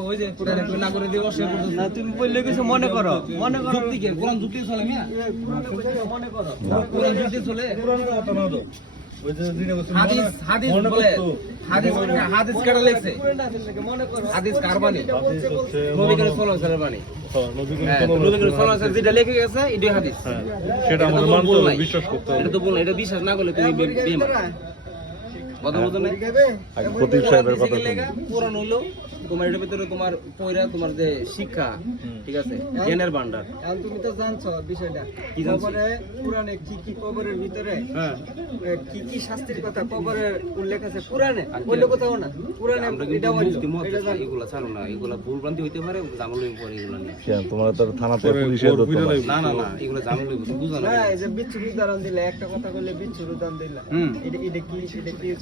ওই যে কোরআনে কই না করে দিও অস্বীকার করতেছ না তুমি বললে কিছু মনে করো যুক্তি কি কোরআন যুক্তি চলে মিয়া মনে করো কোরআন যুক্তি চলে পুরানো কথা না তো ওই যে দিনে বসে হাদিস বলে হাদিস কাটা লেখছে মনে করো হাদিস কার বাণী হচ্ছে নবী করিম সাল্লাল্লাহু আলাইহি ওয়াসাল্লামের বাণী নবী করিম হ্যাঁ, নবী করিম সাল্লাল্লাহু আলাইহি ওয়াসাল্লাম যেটা লিখে গেছে এটাই হাদিস হ্যাঁ সেটা আমাদের মানতে হবে বিশ্বাস করতে হবে এটা তো বললাম এটা বিশ্বাস না করলে তুমি বেঈমান কথা বলছো না খতিব সাহেবের কথা পুরান হইলো তোমার এটার ভিতরে তোমার পয়রা তোমার যে শিক্ষা ঠিক আছে জ্ঞানের ভান্ডার এখন তুমি তো জানছো বিষয়টা কি জানছো? কবরে পুরাণে কি কি কবরের ভিতরে হ্যাঁ কি কি শাস্তির কথা কবরের উল্লেখ আছে পুরাণে অন্য কোথাও না পুরাণে আমরা কিন্তু এটা বলছো মুফতি মত এটা জানো। এগুলা ছাড়ো না এগুলা ভুল ভ্রান্তি হইতে পারে জামল হইতে পারে এগুলা নিয়ে কেন তোমরা তো থানাতে পুলিশের ধরতে পারো না না না এগুলা জামল হইতে বুঝো না না এই যে বিচ্ছুর উদাহরণ দিলে একটা কথা বললে বিচ্ছুর উদাহরণ দিলে হুম। এটা কি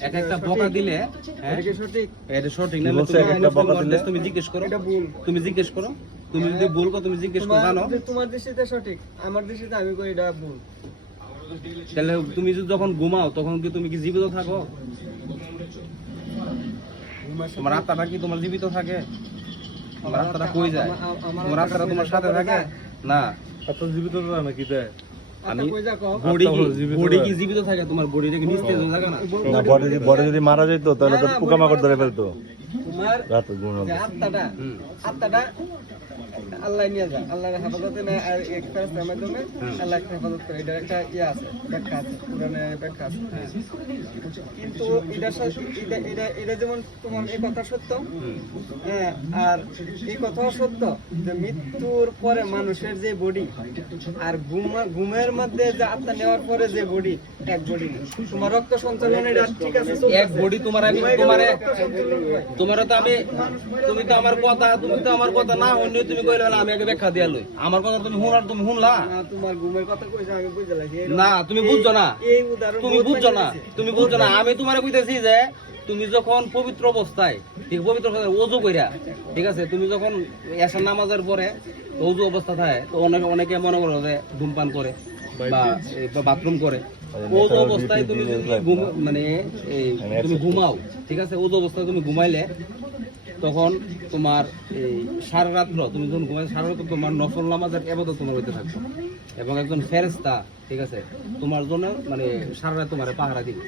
এক একটা বকা দিলে হ্যাঁ এটা কি সঠিক এটা সঠিক না কি বলছে, এক একটা বকা দিলে? তুমি জিজ্ঞেস করো এটা ভুল তুমি জিজ্ঞেস করো তুমি যদি ভুল করো তুমি জিজ্ঞেস করো জানো তোমার দৃষ্টিতে সঠিক আমার দৃষ্টিতে আমি কই এটা ভুল তাহলে তুমি যদি যখন ঘুমাও তখন কি তুমি কি জীবিত থাকো তোমার আত্মাটা কি তোমার জীবিত থাকে তোমার আত্মাটা কই যায় তোমার আত্মাটা তোমার সাথে থাকে না আপনার জীবিত নাকি দেয় আমি কই যা কও বডি আত্মা হলো জীবিত বডি থাকে। কি জীবিত থাকে তোমার বডিটা কি নিস্তেজ হয়ে থাকে না না বডি যদি মারা যেত তাহলে তো পোকামাকড় ধরে ফেলতো তোমার রাতে ঘুমানো যে আত্মাটা হুম। আত্মাটা আল্লাহ নিয়ে যায় আল্লাহর হেফাজতে নেয় আর এক ফেরেশতার মাধ্যমে আল্লাহ হেফাজত করে এটা একটা ইয়ে আছে ব্যাখ্যা আছে পুরাণে ব্যাখ্যা আছে কিন্তু এটা যেমন তোমার এই কথা সত্য হ্যাঁ আর এই কথাও সত্য যে মৃত্যুর পরে মানুষের যে বডি আর ঘুমের মধ্যে যে আত্মা নেওয়ার পরে যে বডি এক বডি তোমার রক্ত সঞ্চালন এটা ঠিক আছে এক বডি তোমার আমি তোমার তো আমি তুমি তো আমার কথা না হইনি তুমি কইলে না আমি আগে ব্যাখ্যা দিয়া লই আমার কথা তুমি শুনলা না, তোমার ঘুমের কথা কইছো আমি বুঝতে লাগি না তুমি বুঝছো না এই উদাহরণ তুমি বুঝছো না আমি তোমারে কইতেছি যে তুমি যখন পবিত্র অবস্থায় ঠিক পবিত্র অবস্থায় ওযু কইরা ঠিক আছে তুমি যখন এশার নামাজের পরে ওযু অবস্থা থাকে তো অনেকে মনে করো যে ধূমপান করে বা বাথরুম করে ওযু অবস্থায় তুমি যদি মানে তুমি ঘুমাও ঠিক আছে ওযু অবস্থায় তুমি ঘুমাইলে তখন তোমার এই সারা রাত্র তুমি যখন ঘুমাই সারা রাত্র তোমার নফল নামাজের ইবাদত তোমার হইতে থাকবে এবং একজন ফেরেশতা ঠিক আছে তোমার জন্য মানে সারা রাত তোমার পাহারা দিবে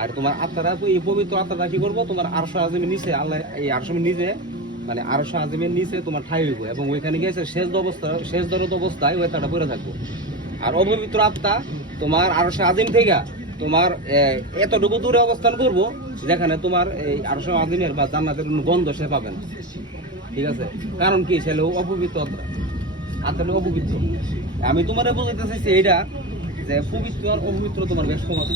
আর তোমার আত্মারা তো এই পবিত্র আত্মাটা কি করবো তোমার আরশ আজিমের নিচে আল্লাহ এই আরশ নিজে মানে আরশ আজিমের নিচে তোমার ঠাই হইব এবং ওইখানে গিয়েছে শেষ দরদ অবস্থায় ওই আত্মাটা পড়ে থাকবো আর অপবিত্র আত্মা তোমার আরশ আজিম থেকে তোমার এতটুকু দূরে অবস্থান করবো যেখানে তোমার এই আরশ আজিমের বা জান্নাতের কোনো গন্ধ সে পাবে না ঠিক আছে কারণ কি সে অপবিত্র আত্মা অপবিত্র আমি তোমারে বলতে চাইছি এইটা যে পবিত্র আর অপবিত্র তোমার বেশ কম আছে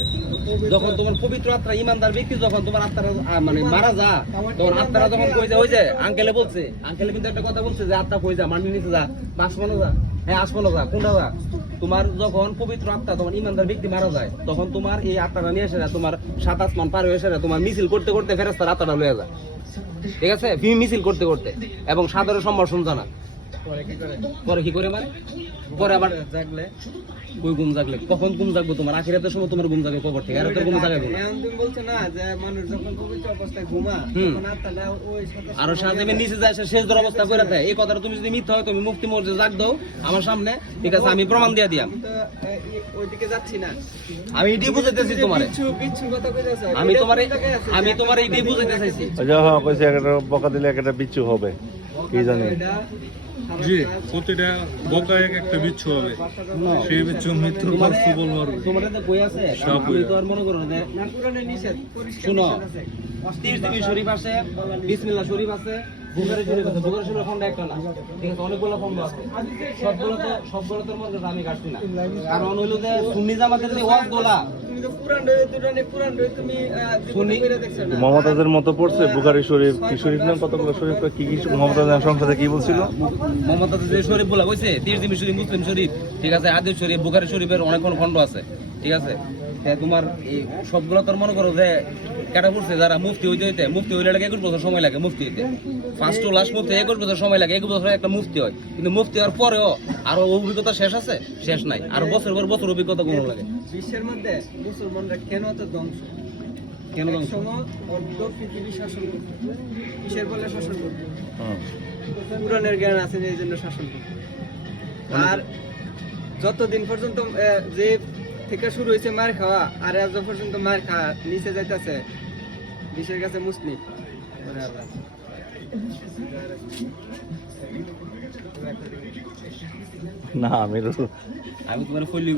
যখন তোমার পবিত্র আত্মা ইমানদার ব্যক্তি যখন তোমার আত্মারা মানে মারা যা তখন আত্মারা যখন কই যায় ওই যে আঙ্কেলে বলছে আঙ্কেলে কিন্তু একটা কথা বলছে যে আত্মা কই যা মাটির নিচে যা আসমানো যা হ্যাঁ আসমানো যা কোনটা যা তোমার যখন পবিত্র আত্মা তোমার ইমানদার ব্যক্তি মারা যায় তখন তোমার এই আত্মাটা নিয়ে এসে তোমার 7 আসমান পার হয়ে এসে তোমার মিছিল করতে করতে ফেরেশতার আত্মাটা লয়ে যায় ঠিক আছে মিছিল করতে করতে এবং সাদরের সম্ভাষণ জানা পরে কি করে মানে পরে আবার জাগলে কই ঘুম জাগলে কখন ঘুম জাগবো তোমার আখিরাতের সময় তোমার ঘুম জাগে কবর থেকে আর তোর ঘুম জাগাবে না এখন তুমি বলছো না যে মানুষ যখন পবিত্র অবস্থায় ঘুমা হুম। তখন আত্মাটা ওই সাথে আর সাজেমে নিচে যায় সে শেষ দর অবস্থা করে দেয় এই কথাটা তুমি যদি মিথ্যা হয় তুমি মুফতি মসজিদে জাগ দাও আমার সামনে ঠিক আছে আমি প্রমাণ দিয়ে দিয়াম তো ওইদিকে যাচ্ছি না আমি এটাই বুঝাইতেছি তোমারে বিচ্ছু কথা কইতাছো আমি তোমার এটাই বুঝাইতে চাইছি হ্যাঁ কইছে একটা বকা দিলে একটা বিচ্ছু হবে কি জানি জি প্রতিটা বকা এক একটা বিচ্ছু হবে সেই বিচ্ছু মৃত্যুর পর সুবল মারবে তোমার তো কই আছে আমি তো আর মনে করো যে না পুরাণে নিষেধ পরিষ্কার শুনো আছে। 30 শরীফ আছে বিসমিল্লাহ শরীফ আছে বুখারী শরীফ আছে বুখারী শরীফের খন্ড একটা না ঠিক আছে অনেকগুলো খন্ড আছে সবগুলো তোর মধ্যে আমি কাটছি না কারণ হইলো যে সুন্নি জামাতের যে ওয়াজগুলা তুমি তো পুরাণ রয়ে তুমি শুনি। করে দেখছো না মমতাজের মতো পড়ছে বুখারী শরীফ কি শরীফ নাম কতগুলো শরীফ কি কি মমতাজের সংসদে কি বলছিল মোহাম্মদ যে শরীফ বলা কইছে 30 শরীফ মুসলিম শরীফ ঠিক আছে আদিল শরীফ বুখারী শরীফের অনেকক্ষণ খন্ড আছে ঠিক আছে তোমার এই সবগুলো তোর মনে করো যে কেটা পড়ছে যারা মুফতি হইলে লাগে 21 বছর সময় লাগে মুফতি হইতে ফার্স্ট টু লাস্ট মুফতি 21 বছর সময় লাগে 21 বছর একটা মুফতি হয় কিন্তু মুফতি হওয়ার পরেও আরো অভিজ্ঞতা শেষ আছে শেষ নাই আর বছর পর বছর অভিজ্ঞতা কোনো লাগে বিশ্বের মধ্যে মুসলমানরা কেন তো ধ্বংস কেন ধ্বংস? একসময় অর্ধ পৃথিবী শাসন করত। কিসের বলে শাসন করত? হুম। পুরাণের জ্ঞান আছে যে এই জন্য শাসন করত। আর যতদিন পর্যন্ত যে থেকে শুরু হয়েছে মার খাওয়া, আর আজ পর্যন্ত মার খাওয়া নিচে যাইতেছে বিশ্বের কাছে মুসলিম। না আমি আমি তোমার ফলি